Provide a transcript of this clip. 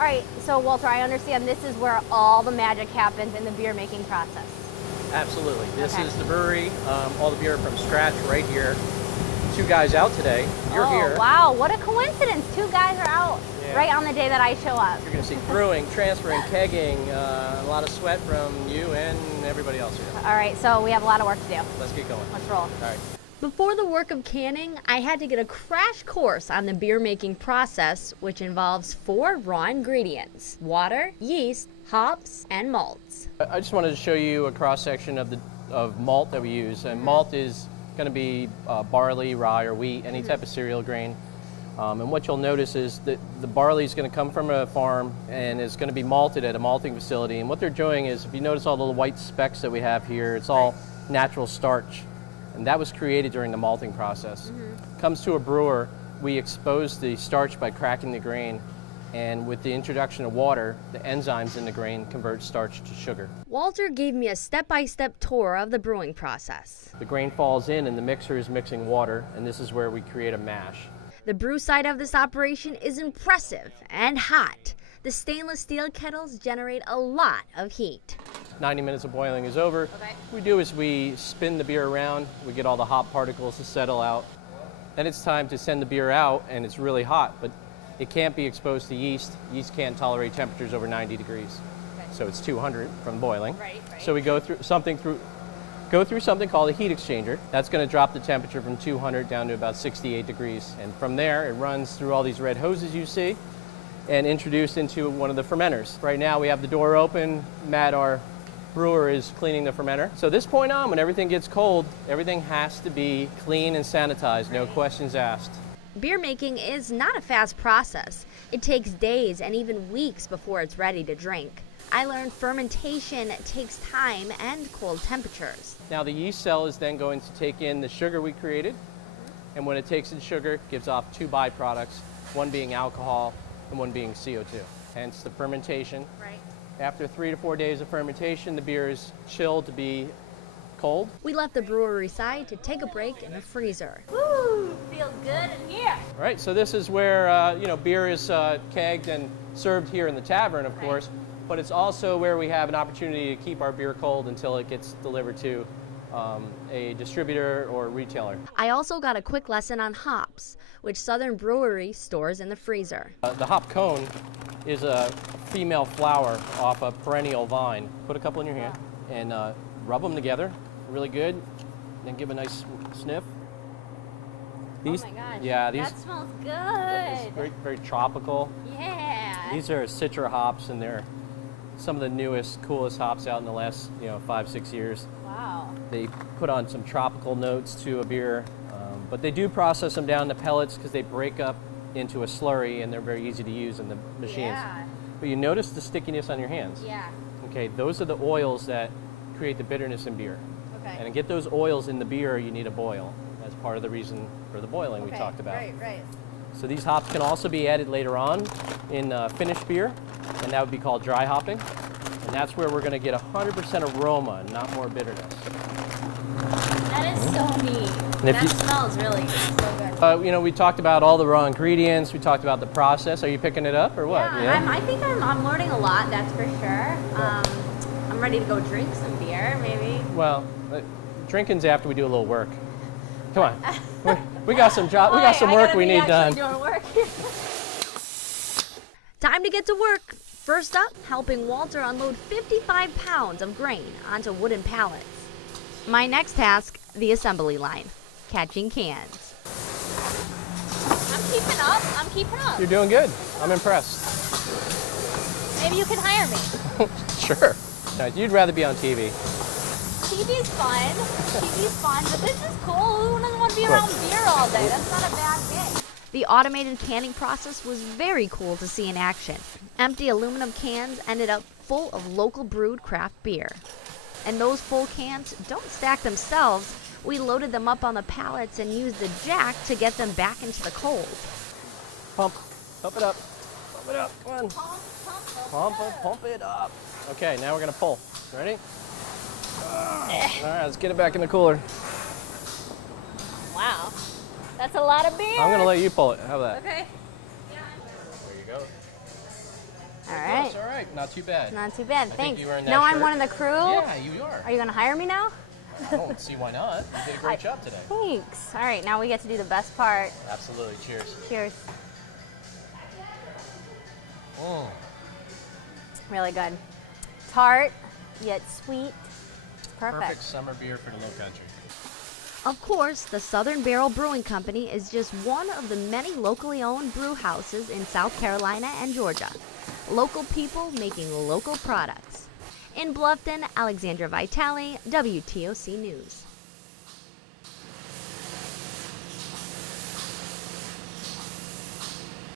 All right, so Walter, I understand this is where all the magic happens in the beer making process. Absolutely. This is the brewery, all the beer from scratch right here. 2 guys out today. You're here. Wow, what a coincidence. 2 guys are out right on the day that I show up. You're going to see brewing, transferring, kegging, a lot of sweat from you and everybody else here. All right, so we have a lot of work to do. Let's get going. Let's roll. All right. Before the work of canning, I had to get a crash course on the beer making process, which involves 4 raw ingredients: water, yeast, hops, and malts. I just wanted to show you a cross-section of malt that we use. And malt is going to be barley, rye, or wheat, any type of cereal grain. And what you'll notice is that the barley is going to come from a farm and is going to be malted at a malting facility. And what they're doing is, if you notice all the little white specks that we have here, it's all natural starch. And that was created during the malting process. Comes to a brewer, we expose the starch by cracking the grain, and with the introduction of water, the enzymes in the grain convert starch to sugar. Walter gave me a step-by-step tour of the brewing process. The grain falls in and the mixer is mixing water, and this is where we create a mash. The brew side of this operation is impressive and hot. The stainless steel kettles generate a lot of heat. 90 minutes of boiling is over. What we do is we spin the beer around, we get all the hop particles to settle out. Then it's time to send the beer out, and it's really hot, but it can't be exposed to yeast. Yeast can't tolerate temperatures over 90 degrees. So it's 200 from boiling. So we go through something called a heat exchanger. That's going to drop the temperature from 200 down to about 68 degrees. And from there, it runs through all these red hoses you see and introduced into one of the fermenters. Right now we have the door open. Matt, our brewer, is cleaning the fermenter. So this point on, when everything gets cold, everything has to be clean and sanitized, no questions asked. Beer making is not a fast process. It takes days and even weeks before it's ready to drink. I learned fermentation takes time and cold temperatures. Now the yeast cell is then going to take in the sugar we created, and when it takes in sugar, it gives off 2 byproducts, one being alcohol and one being CO2, hence the fermentation. After 3 to 4 days of fermentation, the beer is chilled to be cold. We left the brewery side to take a break in the freezer. Woo! Feels good in here. All right, so this is where beer is kegged and served here in the tavern, of course, but it's also where we have an opportunity to keep our beer cold until it gets delivered to a distributor or retailer. I also got a quick lesson on hops, which Southern Brewery stores in the freezer. The hop cone is a female flower off a perennial vine. Put a couple in your hand and rub them together really good, then give a nice sniff. These, oh my gosh, yeah, that smells good. It's very, very tropical. Yeah. These are Citra hops, and they're some of the newest, coolest hops out in the last 5-6 years. Wow. They put on some tropical notes to a beer, but they do process them down to pellets because they break up into a slurry, and they're very easy to use in the machines. Yeah. But you notice the stickiness on your hands. Yeah. Okay, those are the oils that create the bitterness in beer. Okay. And to get those oils in the beer, you need a boil. That's part of the reason for the boiling we talked about. Right. So these hops can also be added later on in finished beer, and that would be called dry hopping. And that's where we're going to get 100% aroma, not more bitterness. That is so neat. That smells really so good. We talked about all the raw ingredients. We talked about the process. Are you picking it up or what? Yeah? I think I'm learning a lot, that's for sure. I'm ready to go drink some beer, maybe. Well, drinking's after we do a little work. Come on. We got some job. We got some work we need done. Doing work. Time to get to work. First up, helping Walter unload 55 pounds of grain onto wooden pallets. My next task, the assembly line, catching cans. I'm keeping up. You're doing good. I'm impressed. Maybe you can hire me. Sure. No, you'd rather be on TV. TV's fun, but this is cool. Who doesn't want to be around beer all day? That's not a bad gig. The automated canning process was very cool to see in action. Empty aluminum cans ended up full of local brewed craft beer. And those full cans don't stack themselves. We loaded them up on the pallets and used the jack to get them back into the cold. Pump it up. Come on. Pump it up. Okay, now we're gonna pull. Ready? All right, let's get it back in the cooler. Wow, that's a lot of beer. I'm gonna let you pull it. How about that? Okay. There you go. right, not too bad. Not too bad, I think thanks. you earned that Now I'm shirt. one of the crew? Yeah, you are. Are you gonna hire me now? I don't see why not. You did a great job today. Thanks. All right, now we get to do the best part. Absolutely. Cheers. Cheers. Mm. Really good. Tart, yet sweet. Perfect summer beer for the Low Country. Of course, the Southern Barrel Brewing Company is just one of the many locally owned brew houses in South Carolina and Georgia. Local people making local products. In Bluffton, Alexandra Vitale, WTOC News.